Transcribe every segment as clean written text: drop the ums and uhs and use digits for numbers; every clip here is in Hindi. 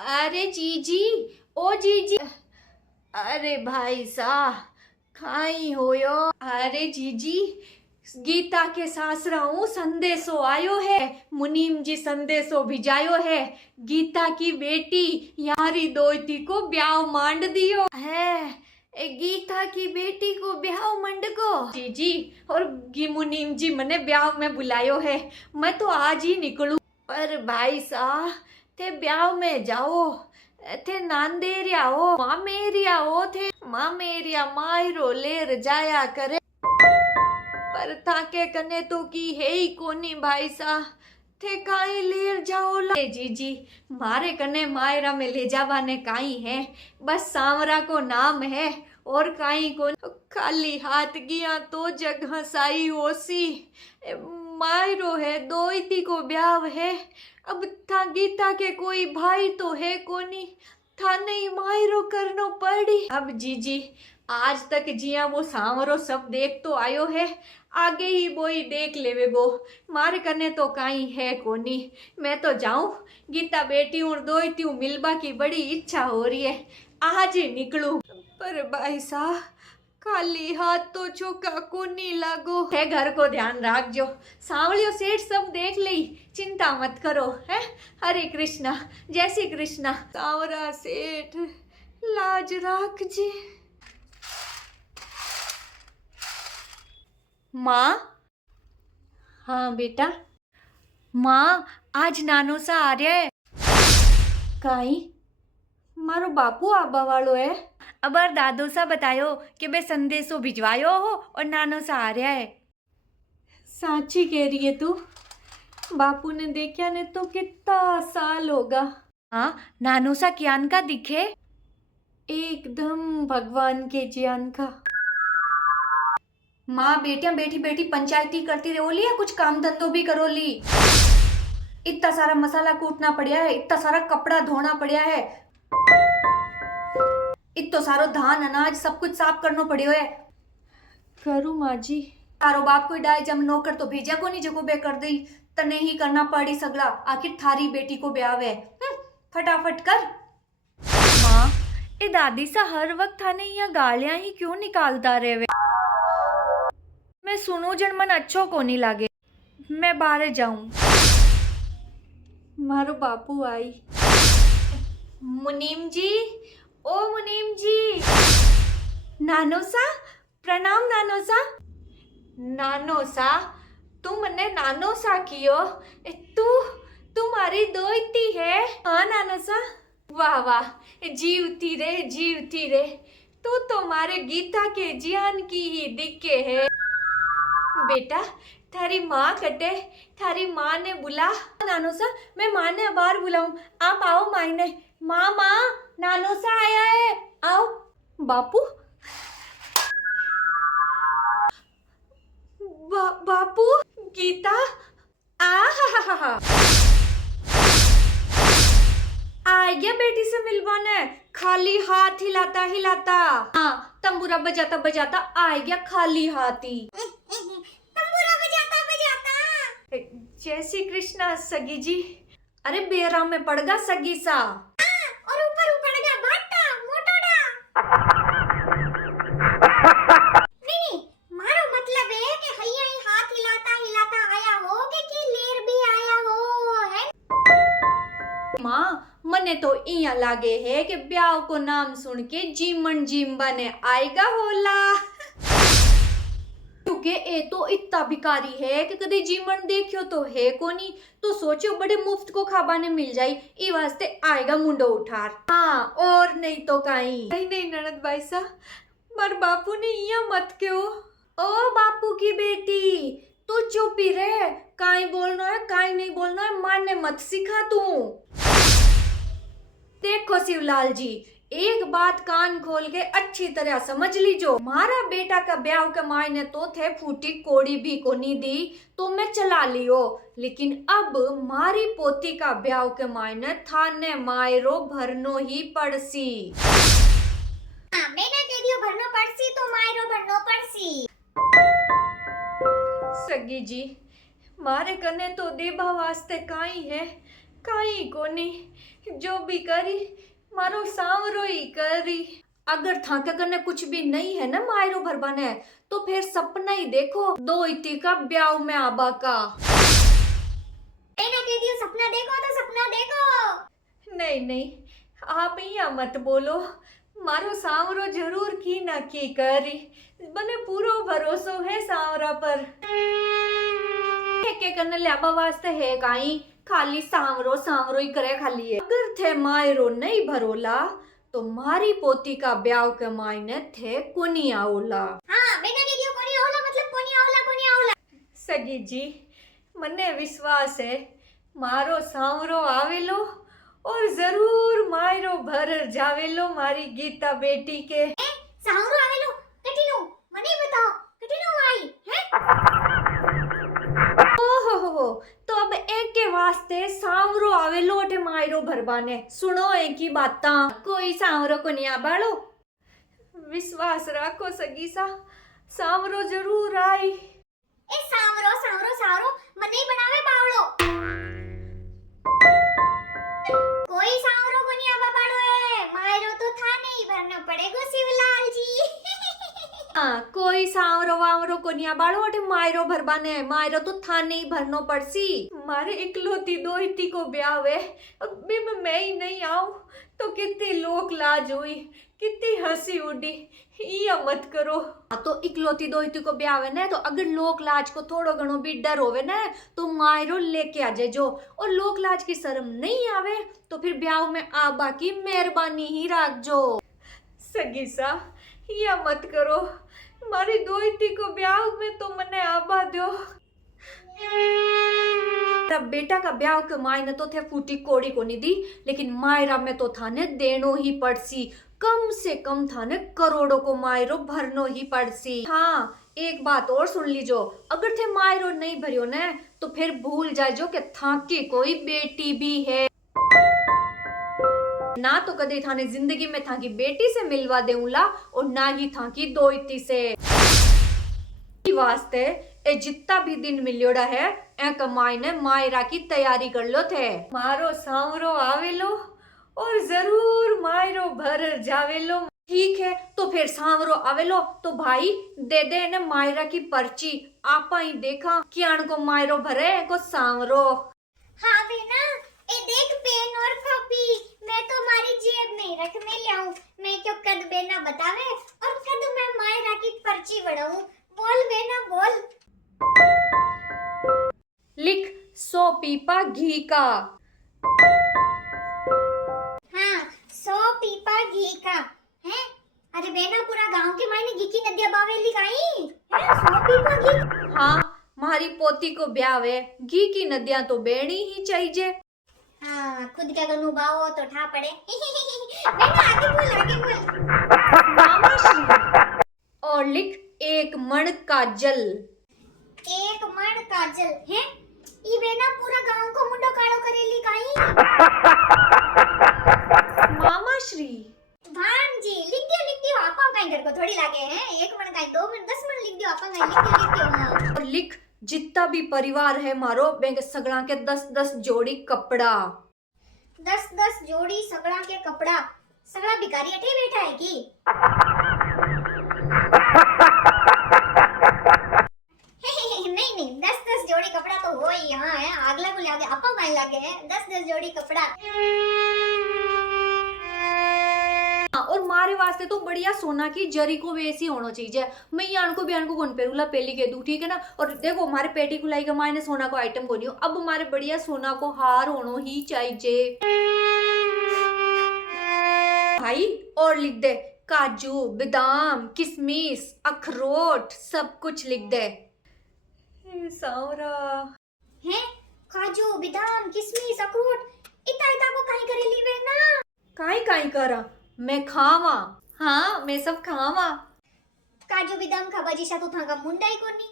अरे जीजी, ओ जीजी, अरे भाई साहब खाई होयो। अरे जीजी, गीता के सासराऊ संदेशो आयो है। मुनीम जी संदेशो भिजायो है। गीता की बेटी यारी दोती को ब्याह मांड दियो है। गीता की बेटी को ब्याह मंड को जीजी, और मुनीम जी मने ब्याह में बुलायो है। मैं तो आज ही निकलूं, पर भाई साहब थे ब्याह में जाओ थे नांदेरिया हो मामेरिया हो थे मामेरिया मायरो लेर जाया करे, पर ताके कने तो की है ही कोनी भाई साहब थे काई लेर जाओ ला। जी मारे कने मायरा में ले जावा ने काई है, बस सांवरा को नाम है और काई को। खाली हाथ गिया तो जग हंसाई ओसी मायरो है दोईती को ब्याह है। अब था गीता के कोई भाई तो है कोनी, था नहीं मायरो करनो पड़ी। अब जीजी आज तक जिया वो सांवरो सब देख तो आयो है, आगे ही वो ही देख लेवे गो। मार करने तो काई है कोनी। मैं तो जाऊं, गीता बेटी और दोईती मिलबा की बड़ी इच्छा हो रही है, आज ही निकलूं। पर भाई साहब खाली हाथ तो चौका को नहीं लागो है। घर को ध्यान राखजो, सांवलियो सेठ सब देख ली, चिंता मत करो है। हरे कृष्णा, जय श्री कृष्णा। सांवरा सेठ लाज राख जी। माँ, हाँ बेटा। माँ आज नानो सा आ रहा है। काई मारो बापू आबा वालो है। अबर दादो सा बतायो कि बे संदेशो भिजवायो हो और नानो सा आ रहा है। साची कह रही है तू? बापू ने देखा ने तो कितना साल होगा। हाँ, नानो सा क्यान का दिखे, एकदम भगवान के ज्ञान का। माँ बेटियां बैठी बैठी पंचायती करती रहो ली या कुछ काम धंधो भी करो ली। इतना सारा मसाला कूटना पड़िया है, इतना सारा कपड़ा धोना पड़िया है, इतो सारो धान अनाज सब कुछ साफ करनो पड़ियो है। करूँ माँ जी। तारो बाप कोई डाय जम नौकर तो भेजा को नहीं जको बे कर दी, तने ही करना पड़ी सगला, आखिर थारी बेटी को ब्याह है। फटाफट कर। माँ ए दादी सा हर वक्त थाने यहाँ गालियां ही क्यों निकालता रहे वे? मैं सुनू जन मन अच्छो को नहीं लागे, मैं बाहर जाऊं। मारो बापू आई। मुनीम जी, ओ मुनीम जी। नानो सा प्रणाम। नानो सा, नानो सा तू मने नानो सा कियो? तू तुम्हारी दोईती है? हाँ नानो सा। वाह वाह, जीवती रे जीवती रे, तू तो मारे गीता के जियान की ही दिखे है। बेटा थारी माँ कटे, थारी माँ ने बुला। नानो सा मैं माँ ने बाहर बुलाऊं, आप आओ मायने। माँ माँ नानो सा आया है, आओ। बापू बापू गीता आ गया बेटी से मिलवाने, खाली हाथ हिलाता हिलाता। हाँ तंबूरा बजाता बजाता आ गया खाली हाथी। तंबूरा बजाता बजाता। जय श्री कृष्णा सगी जी। अरे बेरा में पड़गा सगी सा, और ऊपर ऊपर गया भाटा मोटोड़ा। नहीं मारो मतलब है कि हैया ही हाथ हिलाता हिलाता आया हो कि लेर भी आया हो है। माँ मने तो इया लागे है कि ब्याह को नाम सुन के जीमन जीम्बा ने आएगा होला। क्योंकि ए तो इतना भिकारी है कि कदे जीवन देखियो तो है कोनी, तो सोचो बड़े मुफ्त को खाबाने मिल जाई, ई वास्ते आएगा मुंडो उठार। हाँ और नहीं तो काई नहीं। नहीं ननद भाई सा, मर बापू ने इया मत क्यों। ओ बापू की बेटी तू चुप ही रह, काई बोलना है काई नहीं बोलना है माने मत सिखा तू। देखो शिवलाल जी, एक बात कान खोल के अच्छी तरह समझ लीजो, मारा बेटा का ब्याह के मायने तो थे फूटी कोड़ी भी को नहीं दी तो मैं चला लियो, लेकिन अब मारी पोती का ब्याह के मायने थाने मायरो भरनो ही पड़सी। बेटा कह दियो भरनो पड़सी तो मायरो भरनो पड़सी। सगी जी मारे कने तो देबा वास्ते काई है, काई कोनी, जो भी करी मारो सांवरो ही करी। अगर थाके कने कुछ भी नहीं है ना मायरो भरबाने, तो फिर सपना ही देखो दो इती का ब्याह में आबा का। मैं ना कहती हूँ सपना देखो तो सपना देखो। नहीं नहीं, आप यहाँ मत बोलो, मारो सांवरो जरूर की ना की करी, बने पूरो भरोसो है सांवरा पर। के कने लाबा वास्ते है काई, खाली सांवरो सांवरो ही करे खाली है। अगर थे मायरो नहीं भरोला तो मारी पोती का ब्याह के मायने थे कोनी आओला। हाँ मैं ना कहती हूँ कोनी आवला मतलब कोनी आवला कोनी आवला। सगी जी, मने विश्वास है मारो सांवरो आवेलो और जरूर मायरो भर जावेलो मारी गीता बेटी के। सांवरो आवेलो कटीनो मने बताओ कटीनो आई है। ओहो, तो अब एक के वास्ते सांवरो आवेलो अटे मायरो भरबाने। सुनो एक ही बाता, कोई सांवरो को नहीं आबाड़ो, विश्वास रखो सगी सा, सांवरो जरूर आई। ए सांवरो सांवरो सांवरो मने बनावे बावड़ो। कोई सांवरो को नहीं आवा बाड़ो है, मायरो तो था नहीं भरना पड़ेगा शिवलाल जी। हाँ, कोई सांवरो वावरो को नहीं आबाड़ो अटे मायरो भरबाने, मायरो तो थाने ही भरनो पड़सी। मारे इकलौती दो हिती को ब्याह है, अब मैं ही नहीं आऊं तो कितनी लोक लाज हुई, कितनी हंसी उड़ी। या मत करो। तो इकलौती दो हिती को ब्याह है ना, तो अगर लोक लाज को थोड़ो घणो भी डर होवे ना तो मायरो लेके आ जाजो, और लोक लाज की शर्म नहीं आवे तो फिर ब्याह में आबा की मेहरबानी ही राखजो। सगी सा या मत करो, मारी दोहिती को ब्याह में तो मने आबा दो। तब बेटा का ब्याह के मायने तो थे फूटी कोड़ी को नहीं दी, लेकिन मायरा में तो थाने देनो ही पड़सी, कम से कम थाने करोड़ों को मायरो भरनो ही पड़सी। हाँ, एक बात और सुन लीजो, अगर थे मायरो नहीं भरियो ने तो फिर भूल जाजो कि थाकी कोई बेटी भी है ना, तो कदे थाने जिंदगी में थाकी बेटी से मिलवा देऊला और ना ही थाकी दोइती से। वास्ते ए जितना भी दिन मिलियोड़ा है ए कमाई ने मायरा की तैयारी कर लो थे। मारो सांवरो आवेलो और जरूर मायरो भर जावेलो। ठीक है, तो फिर सांवरो आवेलो तो भाई दे दे ने मायरा की पर्ची, आपा ही देखा कियान को मायरो भरे को सांवरो। हाँ बेना, ए देख पेन और कॉपी मैं तो हमारी जेब में रखने लाऊं। मैं क्यों कद बेना बतावे और कद मैं मायरा की पर्ची बढ़ाऊं। बोल बेना बोल। लिख 100 पीपा घी का। हाँ 100 पीपा घी का है। अरे बेना पूरा गांव के मायने घी की नदिया बावेली गाई है। 100 पीपा घी। हाँ, हमारी पोती को ब्याह है, घी की नदियां तो बेनी ही चाहिए। हाँ, खुद क्या करूं बाओ तो ठा पड़े। बेना आगे बोल। मामाश्री। और लिख 1 मण काजल। 1 मण काजल है। ई बेना पूरा गांव को मुंडो कालो करेली काई। मामाश्री। भांजी लिख दियो आपा काई घर को थोड़ी लागे हैं। 1 मण काई 2 मण 10 मण लिख दियो आपा काई लिख दियो। और लिख जितना भी परिवार है मारो बैंक सगड़ा के 10-10 जोड़ी कपड़ा। 10-10 जोड़ी सगड़ा के कपड़ा। सगड़ा भिखारी अठे बैठा है की। नहीं 10-10 जोड़ी कपड़ा तो हो ही यहाँ है। अगला को लागे आपा काई लागे है 10-10 जोड़ी कपड़ा। और मारे वास्ते तो बढ़िया सोना की जरी को वैसी होना चाहिए। मैं यान को बयान को कौन पेरूला पहली कह दूं, ठीक है ना। और देखो हमारे पेटी खुलाई का मायने सोना को आइटम को नहीं हो, अब हमारे बढ़िया सोना को हार होना ही चाहिए भाई। और लिख दे काजू बादाम किशमिश अखरोट सब कुछ लिख दे। सावरा है काजू बादाम किशमिश अखरोट इता इता को काई करेली बेना। काई करा मैं खावा। हाँ, मैं सब खावा। काजू बादाम खावा जी साथू थांगा मुंडाई कोनी।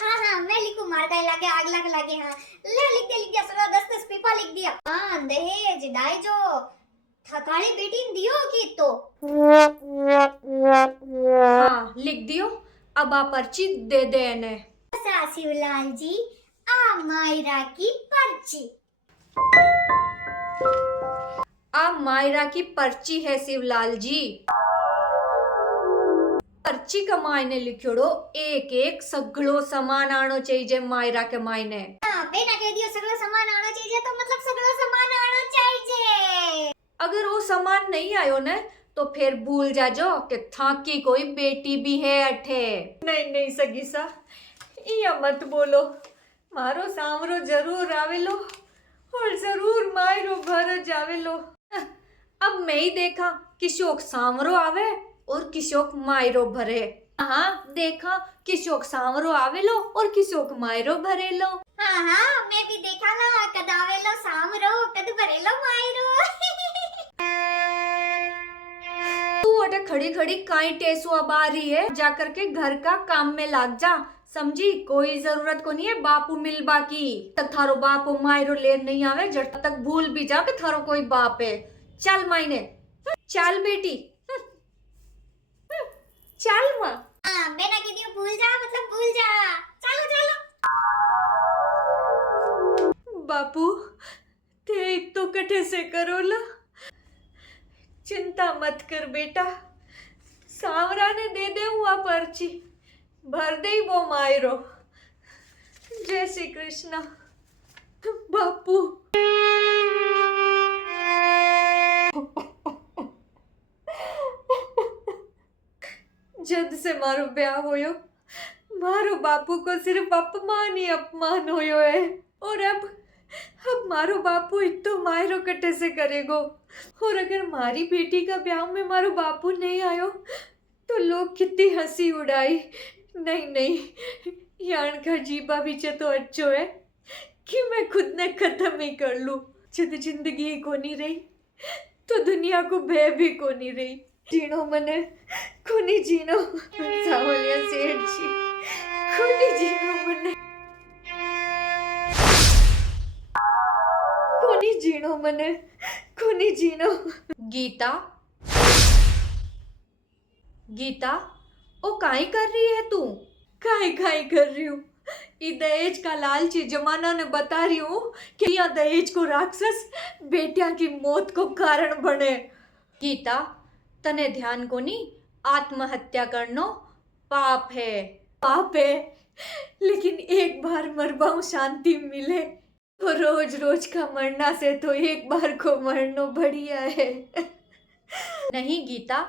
हाँ मैं लिखू मार काई लागे आग लागे। हाँ ले लिख दिया सगळा 10-10 पीपा लिख दिया। हाँ दहेज डाई जो थकाली बेटी ने दियो की तो। हाँ लिख दियो, अब आप पर्ची दे दे ने। सा शिवलाल जी आ मायरा की पर्ची। आ मायरा की पर्ची है शिवलाल जी। पर्ची का मायने लिखोड़ो एक एक सगळो सामान आनो चाहिए मायरा के मायने। हाँ, बेटा कह दियो सगळो सामान आना चाहिए तो मतलब सगळो सामान आना चाहिए। अगर वो सामान नहीं आयो ने तो फिर भूल जाजो कि थाकी कोई बेटी भी है अठे। नहीं नहीं सगीसा या मत बोलो, मारो सांवरो जरूर आवेलो और जरूर मायरो भर जावेलो। अब मैं ही देखा किशोक सांवरो आवे और किशोक मायरो भरे। हाँ देखा किशोक सांवरो आवेलो और किशोक मायरो भरेलो। हाँ हाँ, मैं भी देखा ला कद आवेलो सामरो कद भरेलो मायरो। तू अटे खड़ी खड़ी काई टेसु अब आ रही है, जाकर के घर का काम में लाग जा, समझी। कोई जरूरत को नहीं है बापू मिलबा की। तक थारो बापू मायरो ले नहीं आवे जब तक भूल भी जाओ कि थारो कोई बाप है। चल मायने चल बेटी चल माँ। हाँ, बेटा कह दियो भूल जा मतलब भूल जा। चलो चलो। बापू थे तो कटे से करो ला। चिंता मत कर बेटा, सांवरा ने दे दे हुआ पर्ची, भर दे वो मायरो। जय श्री कृष्ण बापू। जद से मारो ब्याह होयो मारो बापू को सिर्फ अपमान ही अपमान होयो है। और अब मारो बापू इतो मायरो कटे से करेगो। और अगर मारी बेटी का ब्याह में मारो बापू नहीं आयो तो लोग कितनी हंसी उड़ाई। नहीं नहीं यान का जीबा भी तो अच्छो है कि मैं खुद ने खत्म ही कर लूं। जद जिंदगी ही कोनी रही तो दुनिया को भय भी कोनी रही। जीनो मने कोनी जीनो सावलिया सेठ जी, कोनी जीनो मने, कोनी जीनो मने, कोनी जीनो। गीता गीता ओ काई कर रही है तू? काई काई कर रही हूँ? ये दहेज का लालची जमाना ने बता रही हूँ कि यह दहेज को राक्षस बेटिया की मौत को कारण बने। गीता तने ध्यान को नहीं, आत्महत्या करनो पाप है। पाप है लेकिन एक बार मरबाऊ शांति मिले तो रोज रोज का मरना से तो एक बार को मरनो बढ़िया है। नहीं गीता,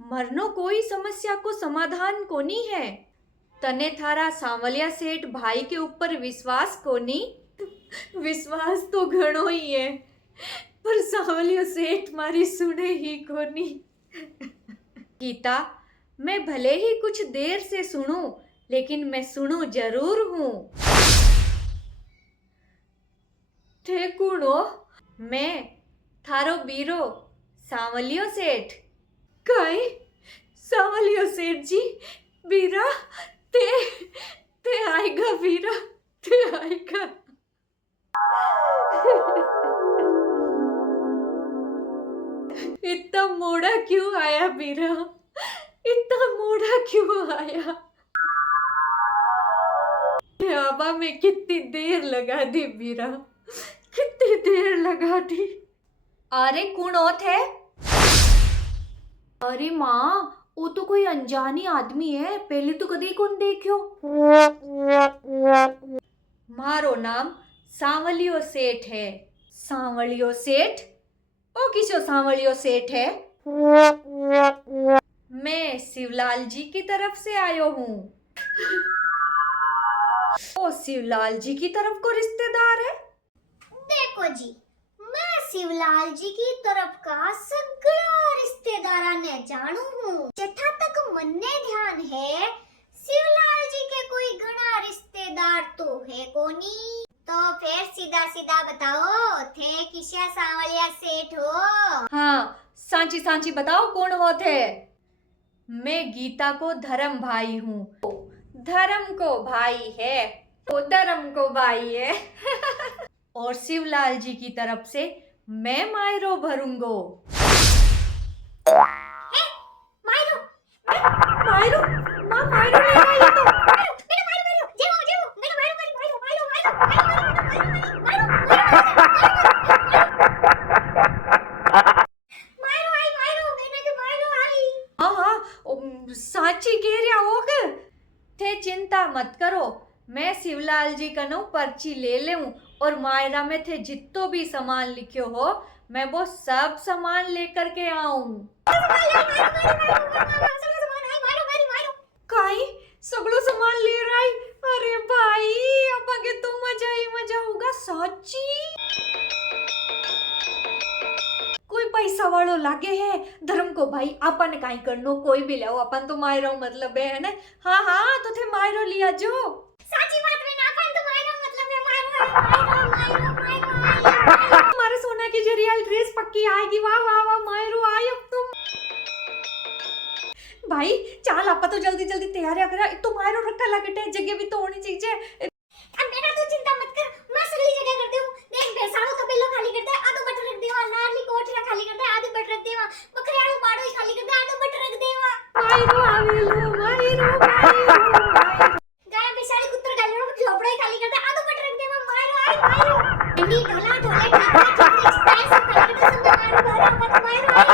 मरनो कोई समस्या को समाधान को नहीं है। तने थारा सांवलिया सेठ भाई के ऊपर विश्वास को नहीं। विश्वास तो घणो ही है पर सांवलियो सेठ मारी सुने ही को नहीं। गीता मैं भले ही कुछ देर से सुनूं लेकिन मैं सुनूं जरूर हूँ। थे कौन हो? मैं थारो बीरो सांवलियो सेठ। काई सांवलियो सेठ जी बीरा ते आएगा बीरा ते आएगा। इतना मोड़ा क्यों आया बीरा? इतना मोड़ा क्यों आया? आबा में कितनी देर लगा दी बीरा, कितनी देर लगा दी। अरे कौन होत है? अरे माँ वो तो कोई अनजानी आदमी है, पहले तो कभी कौन देखियो। मारो नाम सांवलियो सेठ है। सांवलियो सेठ? ओ किसो सांवलियो सेठ है? मैं शिवलाल जी की तरफ से आयो हूँ। ओ शिवलाल जी की तरफ को रिश्तेदार है? देखो जी, मैं शिवलाल जी की तरफ का सगड़ा रिश्तेदारा ने जानू हूँ। जथा तक मन्ने ध्यान है शिवलाल जी के कोई घना रिश्तेदार तो है कोनी। तो फिर सीधा सीधा बताओ थे किसा सांवलिया सेठ हो? हाँ सांची सांची बताओ कौन होते? मैं गीता को धर्म भाई हूँ। धर्म को भाई है वो धर्म को भाई है। और शिवलाल जी की तरफ से मैं मायरो भरूंगो। मायरो मायरो माँ मायरो ले आई तो। मायरो जेवो जेवो मारो आई मारो बेना के मारो आई। हाँ हाँ साची कह रहा होगा। थे चिंता मत करो, मैं शिवलाल जी कनु पर्ची ले लेऊं और मायरा में थे जितो भी सामान लिखो हो मैं वो सब सामान लेकर के आऊं। काई सगळो सामान ले रहा है। अरे भाई अब आगे तो मजा ही मजा होगा साची। कोई पैसा वालो लागे है धर्म को भाई अपन काई करनो कोई भी लाओ अपन तो मायरो मतलब है ना। हाँ हाँ तो थे मायरो लिया जो साची बात में ना अपन तो मारो मतलब है मारो हमारे सोना की जो रियल ड्रेस पक्की आएगी। वाह वाह वाह मायरो आई अब तुम भाई चाल आपा तो जल्दी जल्दी तैयारियां करा। तो मायरो रखा लगटे जगह भी तो होनी चाहिए। अब बेटा तू चिंता मत कर, मैं सगली जगह करती हूँ। देख बेसाड़ो तो बेलो खाली करते हैं, आधो बटर रख देवा, नारली कोठरा खाली करते हैं, आधो बटर रख देवा, बकरियालो बाड़ो ही खाली करते हैं, आधो बटर रख देवा। मायरो आवेलो मायरो गाय बेसाड़ी कुत्तर गालियों में झोपड़ो ही खाली करते हैं, आधो बटर रख देवा। मायरो आई मायरो इंडी ढोला ढोले ठाकरे स्पाइस सब खाली करते हैं, सब मायरो घर मत मायरो आई।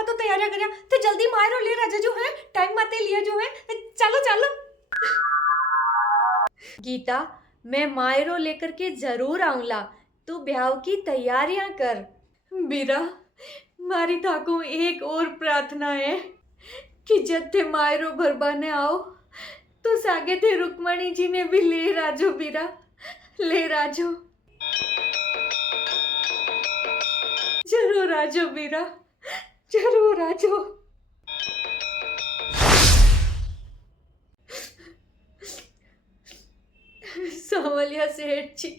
तो तैयारियां करिया तो जल्दी मायरो ले राजा जो है टाइम माते लिया जो है। चलो चलो गीता मैं मायरो लेकर के जरूर आऊंगा। तू ब्याह की तैयारियां कर। बीरा मारी थाको एक और प्रार्थना है कि जब थे मायरो भरबाने आओ तो सागे थे रुक्मणी जी ने भी ले राजो। बीरा ले राजो जरूर आजो बीरा जरूर आजो। सांवलिया सेठ जी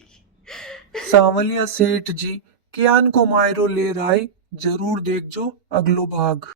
सांवलिया सेठ जी क्यान को मायरो ले राय जरूर देखजो अगलो भाग।